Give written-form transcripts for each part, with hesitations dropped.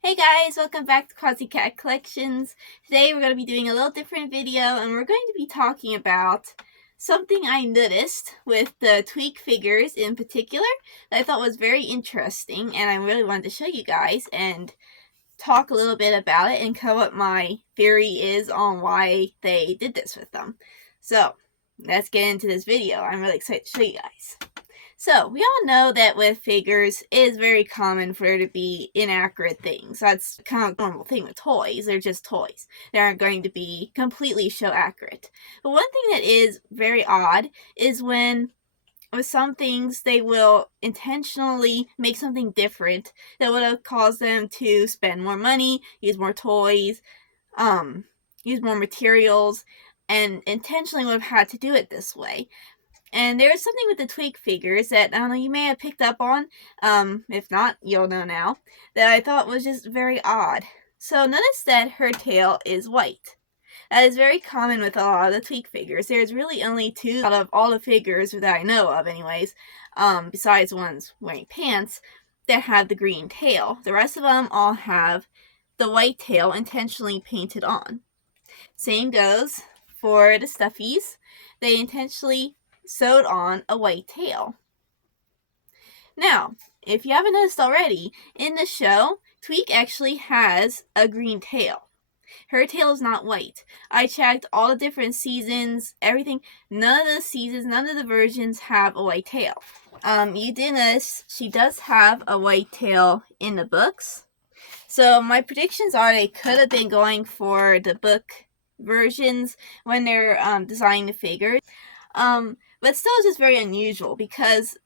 Hey guys, welcome back to Octo-chat Collections. Today we're going to be doing a little different video and we're going to be talking about something I noticed with the tweak figures in particular that I thought was very interesting, and I really wanted to show you guys and talk a little bit about it and cover what my theory is on why they did this with them. So let's get into this video. I'm really excited to show you guys. So, we all know that with figures, it is very common for there to be inaccurate things. That's kind of a normal thing with toys. They're just toys. They aren't going to be completely show accurate. But one thing that is very odd is when with some things they will intentionally make something different that would have caused them to spend more money, use more toys, use more materials, and intentionally would have had to do it this way. And there's something with the tweak figures that, I don't know, you may have picked up on, if not, you'll know now, that I thought was just very odd. So notice that her tail is white. That is very common with a lot of the tweak figures. There's really only two out of all the figures that I know of anyways, besides ones wearing pants, that have the green tail. The rest of them all have the white tail intentionally painted on. Same goes for the stuffies. They intentionally sewed on a white tail. Now, if you haven't noticed already, in the show, Tweak actually has a green tail. Her tail is not white. I checked all the different seasons, everything. None of the seasons, none of the versions have a white tail. You did notice she does have a white tail in the books. So my predictions are they could have been going for the book versions when they're designing the figures. But still, it's just very unusual because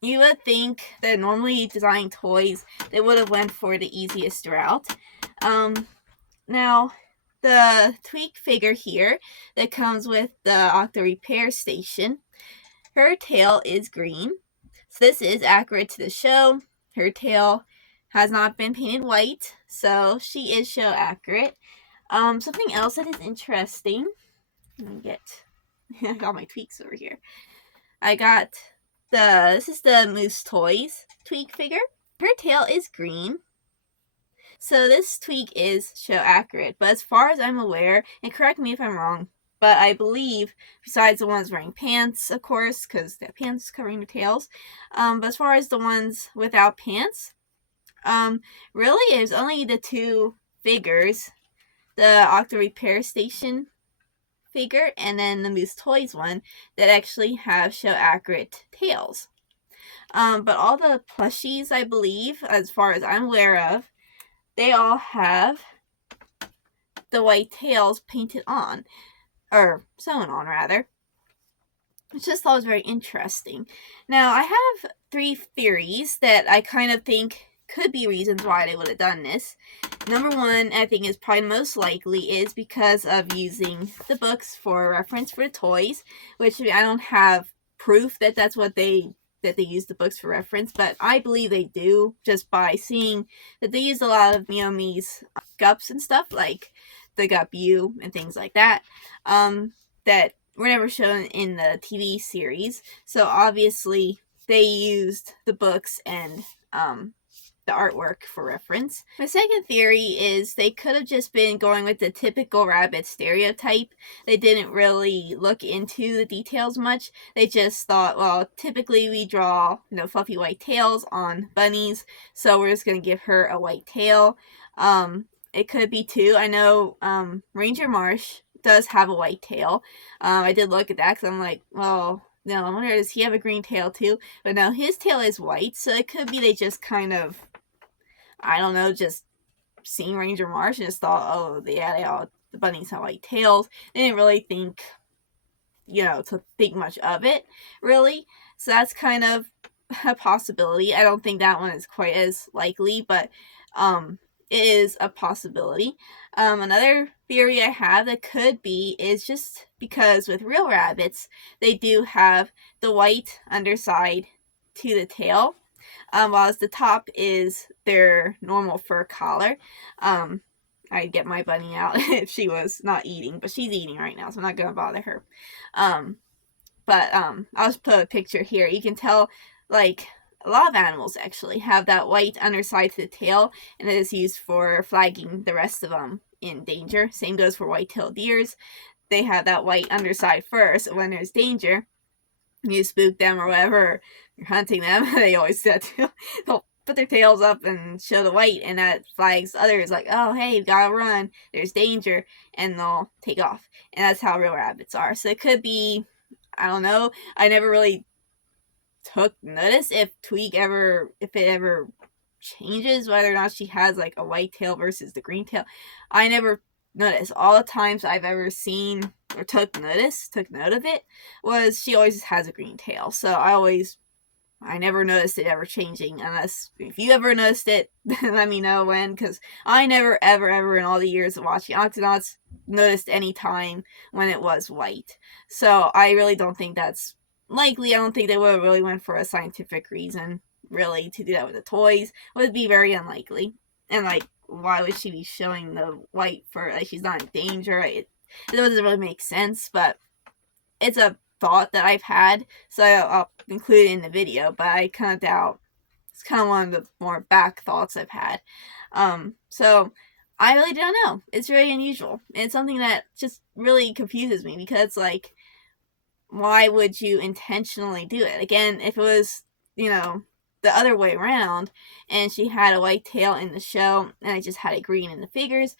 you would think that normally designing toys, they would have went for the easiest route. Now, the tweak figure here that comes with the Octo repair station, her tail is green. So this is accurate to the show. Her tail has not been painted white, so she is show accurate. Something else that is interesting. Let me get I got my tweaks over here. I got this is the Moose Toys tweak figure. Her tail is green. So this tweak is show accurate, but as far as I'm aware, and correct me if I'm wrong, but I believe, besides the ones wearing pants, of course, because they have pants covering their tails, but as far as the ones without pants, really it was only the two figures, the Octo Repair Station figure and then the Moose Toys one, that actually have show accurate tails. But all the plushies, I believe, as far as I'm aware of, they all have the white tails painted on, or sewn on rather. I just thought it was very interesting. Now, I have three theories that I kind of think could be reasons why they would have done this. Number one, I think is probably most likely, is because of using the books for reference for the toys, which I don't have proof that that's what they use the books for reference, but I believe they do just by seeing that they use a lot of Miyomi's gups and stuff, like the Gup U and things like that, that were never shown in the TV series. So obviously they used the books and the artwork for reference. My second theory is they could have just been going with the typical rabbit stereotype. They didn't really look into the details much. They just thought, well, typically we draw, fluffy white tails on bunnies, so we're just going to give her a white tail. It could be too. I know Ranger Marsh does have a white tail. I did look at that because I'm like, well, no, I wonder, does he have a green tail too? But no, his tail is white, so it could be they just kind of, I don't know, just seeing Ranger Marsh and just thought, oh, yeah, the bunnies have white tails. They didn't really think, to think much of it, really. So that's kind of a possibility. I don't think that one is quite as likely, but it is a possibility. Another theory I have that could be is just because with real rabbits, they do have the white underside to the tail, whilst the top is their normal fur collar. I'd get my bunny out if she was not eating, but she's eating right now, so I'm not going to bother her. But I'll just put a picture here. You can tell, like, a lot of animals actually have that white underside to the tail, and it is used for flagging the rest of them in danger. Same goes for white-tailed deers. They have that white underside first, and when there's danger, you spook them or whatever, you're hunting them, they always do that too. They'll put their tails up and show the white, and that flags others like, oh hey, you gotta run, there's danger, and they'll take off. And that's how real rabbits are. So it could be, I don't know, I never really took notice if it ever changes whether or not she has like a white tail versus the green tail. I never noticed. All the times I've ever seen or took note of it, was she always has a green tail. So I never noticed it ever changing, unless if you ever noticed it, then let me know when, because I never ever in all the years of watching Octonauts noticed any time when it was white. So I really don't think that's likely. I don't think they would have really went for a scientific reason, really, to do that with the toys. It would be very unlikely. And like, why would she be showing the white for, like, she's not in danger? It doesn't really make sense, but it's a thought that I've had, so I'll include it in the video, but I kind of doubt. It's kind of one of the more back thoughts I've had. So I really don't know. It's very unusual. And it's something that just really confuses me, because, like, why would you intentionally do it? Again, if it was, the other way around, and she had a white tail in the show, and I just had it green in the figures,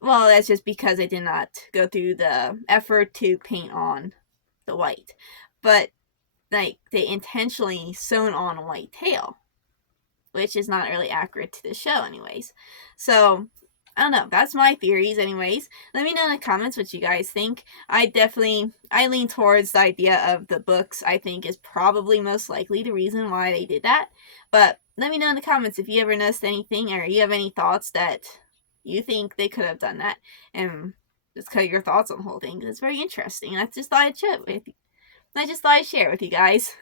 well, that's just because I did not go through the effort to paint on the white. But, like, they intentionally sewn on a white tail, which is not really accurate to the show anyways. So, I don't know. That's my theories anyways. Let me know in the comments what you guys think. I lean towards the idea of the books. I think is probably most likely the reason why they did that. But let me know in the comments if you ever noticed anything, or you have any thoughts that you think they could have done that. And just cut your thoughts on the whole thing, because it's very interesting. I just thought I'd share it with you. With you guys.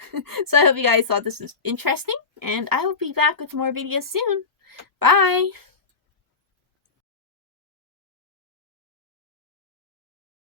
So I hope you guys thought this was interesting, and I will be back with more videos soon. Bye!